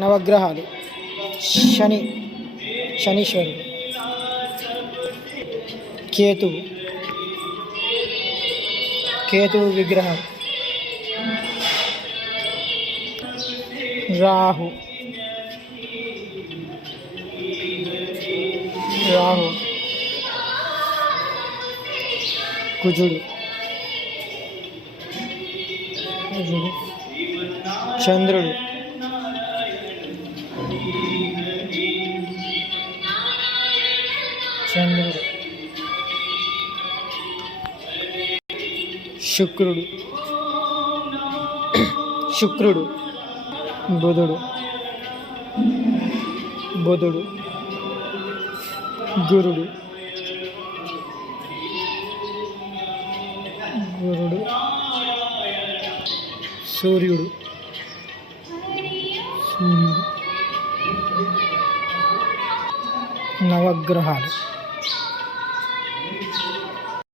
నవగ్రహాలు శని శనీశ్వరుడు కేతు కేతు విగ్రహం రాహు రాహు కుజుడు కుజుడు చంద్రుడు ಚಂದ್ರ ಶುಕ್ರುಡು ಶುಕ್ರುಡು ಬುಧುಡು ಬುಧುಡು ಗುರುಡು ಗುರುಡು ಸೂರ್ಯುಡು ನವಗ್ರಹಾಲು